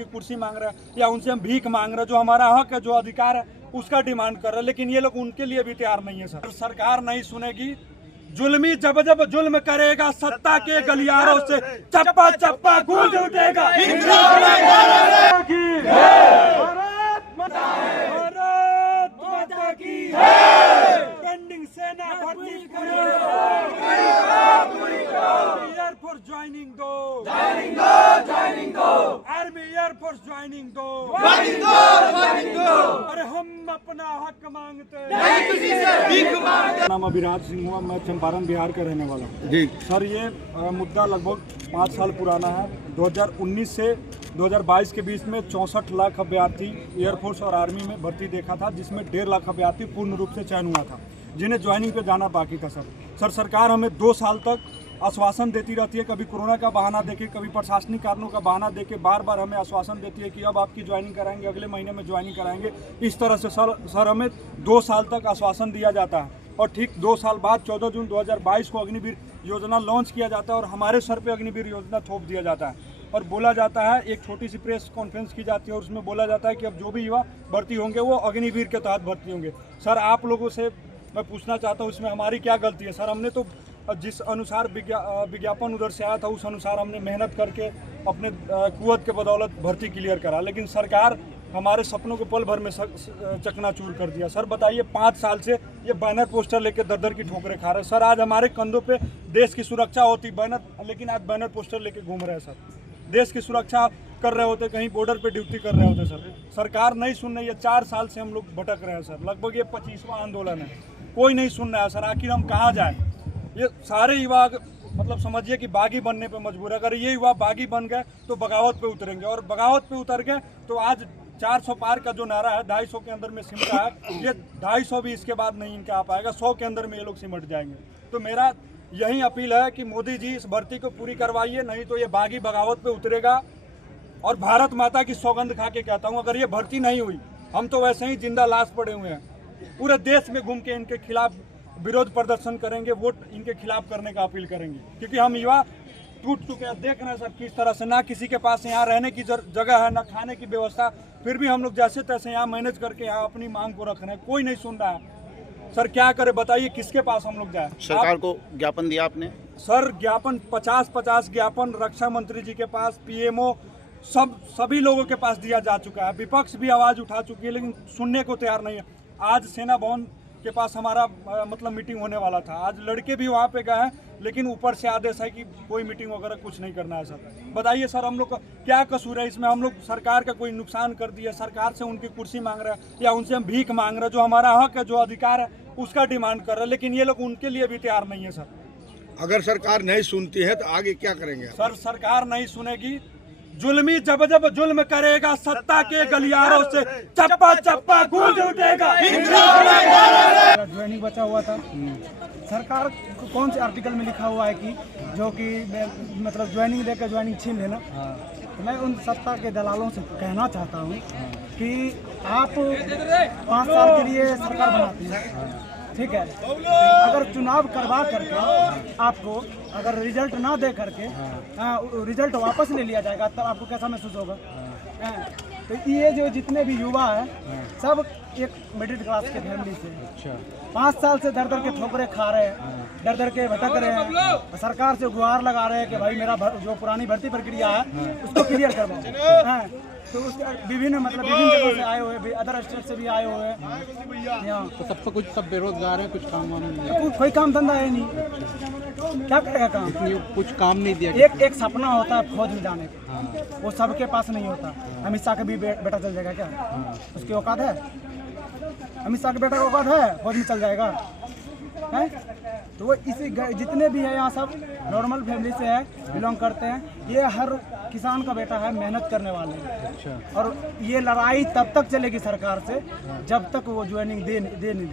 उनकी कुर्सी मांग रहे हैं या उनसे हम भीख मांग रहे हैं। जो हमारा हक है, जो अधिकार है, उसका डिमांड कर रहे हैं, लेकिन ये लोग उनके लिए भी तैयार नहीं है। सर सरकार नहीं सुनेगी। जुल्मी जब जब जुल्म करेगा, सत्ता के गलियारों से चप्पा चप्पा गूंज उठेगा। भारत माता की पेंडिंग सेना भर्ती एयरफोर्स ज्वाइनिंग दो, आर्मी एयरफोर्स ज्वाइनिंग दो। अरे हम अपना हक मांगते हैं। नाम अभिराज सिंह हुआ, मैं चंपारण बिहार का रहने वाला हूँ जी। सर ये मुद्दा लगभग 5 साल पुराना है। 2019 से 2022 के बीच में 64 लाख अभ्यर्थी एयरफोर्स और आर्मी में भर्ती देखा था, जिसमें 1.5 लाख अभ्यर्थी पूर्ण रूप से चयन हुआ था, जिन्हें ज्वाइनिंग पे जाना बाकी था। सर सरकार हमें 2 साल तक आश्वासन देती रहती है, कभी कोरोना का बहाना देके, कभी प्रशासनिक कारणों का बहाना देके बार बार हमें आश्वासन देती है कि अब आपकी ज्वाइनिंग कराएंगे, अगले महीने में ज्वाइनिंग कराएंगे। इस तरह से सर हमें 2 साल तक आश्वासन दिया जाता है और ठीक 2 साल बाद 14 जून 2022 को अग्निवीर योजना लॉन्च किया जाता है और हमारे सर पे अग्निवीर योजना थोप दिया जाता है और बोला जाता है, एक छोटी सी प्रेस कॉन्फ्रेंस की जाती है और उसमें बोला जाता है कि अब जो भी युवा भर्ती होंगे वो अग्निवीर के तहत भर्ती होंगे। सर आप लोगों से मैं पूछना चाहता हूँ, इसमें हमारी क्या गलती है? सर हमने तो जिस अनुसार विज्ञापन उधर से आया था उस अनुसार हमने मेहनत करके अपने कुवत के बदौलत भर्ती क्लियर करा, लेकिन सरकार हमारे सपनों को पल भर में चकनाचूर कर दिया। सर बताइए, 5 साल से ये बैनर पोस्टर लेके दर की ठोकरें खा रहे हैं। सर आज हमारे कंधों पे देश की सुरक्षा होती बैनर, लेकिन आज बैनर पोस्टर लेके घूम रहे हैं। सर देश की सुरक्षा कर रहे होते, कहीं बॉर्डर पे ड्यूटी कर रहे होते। सर सरकार नहीं सुन रही है। 4 साल से हम लोग भटक रहे हैं। सर लगभग ये 25वां आंदोलन है, कोई नहीं सुन रहा है। सर आखिर हम कहाँ जाएं? ये सारे युवा मतलब समझिए कि बागी बनने पे मजबूर है। अगर ये युवा बागी बन गए तो बगावत पे उतरेंगे, और बगावत पे उतर गए तो आज 400 पार का जो नारा है 250 के अंदर में सिमटा है, ये 250 भी इसके बाद नहीं इनका आ पाएगा। 100 के अंदर में ये लोग सिमट जाएंगे। तो मेरा यही अपील है कि मोदी जी इस भर्ती को पूरी करवाइए, नहीं तो ये बागी बगावत पे उतरेगा। और भारत माता की सौगंध खा के कहता हूँ, अगर ये भर्ती नहीं हुई, हम तो वैसे ही जिंदा लाश पड़े हुए हैं। पूरे देश में घूम के इनके खिलाफ विरोध प्रदर्शन करेंगे, वोट इनके खिलाफ करने का अपील करेंगे, क्योंकि हम युवा टूट चुके हैं। देख रहे हैं सर किस तरह से, ना किसी के पास यहाँ रहने की जगह है, ना खाने की व्यवस्था, फिर भी हम लोग जैसे तैसे यहाँ मैनेज करके यहाँ अपनी मांग को रख रहे हैं। कोई नहीं सुन रहा है। सर क्या करे बताइए, किसके पास हम लोग जाए? सरकार को ज्ञापन दिया आपने? सर ज्ञापन 50 ज्ञापन रक्षा मंत्री जी के पास, पीएमओ, सभी लोगों के पास दिया जा चुका है। विपक्ष भी आवाज़ उठा चुकी है, लेकिन सुनने को तैयार नहीं है। आज सेना भवन के पास हमारा मतलब मीटिंग होने वाला था, आज लड़के भी वहाँ पे गए हैं, लेकिन ऊपर से आदेश है कि कोई मीटिंग वगैरह कुछ नहीं करना है। सर बताइए सर, हम लोग का क्या कसूर है इसमें? हम लोग सरकार का कोई नुकसान कर दिया? सरकार से उनकी कुर्सी मांग रहे हैं या उनसे हम भीख मांग रहे हैं? जो हमारा हक है, जो अधिकार है, उसका डिमांड कर रहे हैं, लेकिन ये लोग उनके लिए भी तैयार नहीं है। सर अगर सरकार नहीं सुनती है तो आगे क्या करेंगे? सर सरकार नहीं सुनेगी। जुल्मी जब जब जुल्म करेगा, सत्ता के गलियारों से चप्पा चप्पा गूंज उठेगा। ज्वाइनिंग बचा हुआ था। सरकार को कौन से आर्टिकल में लिखा हुआ है कि जो कि मतलब ज्वाइनिंग देकर ज्वाइनिंग छीन लेना? तो मैं उन सत्ता के दलालों से कहना चाहता हूँ कि आप 5 साल के लिए सरकार बनाती है, ठीक है, अगर चुनाव करवा करके आपको अगर रिजल्ट ना दे करके रिजल्ट वापस ले लिया जाएगा, तब आपको कैसा महसूस होगा? तो ये जो जितने भी युवा हैं सब एक मिडिल क्लास के फैमिली से 5 साल से दर के ठोकरे खा रहे हैं, दर के भटक रहे हैं। सरकार से गुहार लगा रहे हैं कि भाई मेरा जो पुरानी भर्ती प्रक्रिया है उसको क्लियर करवाओ। तो उसके विभिन्न जगहों से आए हुए, अदर स्टेट से भी आए हुए हैं यहाँ। तो सबको सब बेरोजगार है, कुछ काम वाम नहीं, कोई काम धंधा है नहीं, क्या करेगा काम? कुछ काम नहीं दिया। एक सपना होता है फौज में जाने का, वो सबके पास नहीं होता। अमित शाह का भी बेटा चल जाएगा क्या? उसकी औकात है? अमित शाह का बेटा औकात है फौज में चल जाएगा है? तो वो इसी जितने भी है यहाँ सब नॉर्मल फैमिली से है, बिलोंग करते हैं। ये हर किसान का बेटा है, मेहनत करने वाले हैं। अच्छा। और ये लड़ाई तब तक चलेगी सरकार से जब तक वो ज्वाइनिंग दे नहीं दे।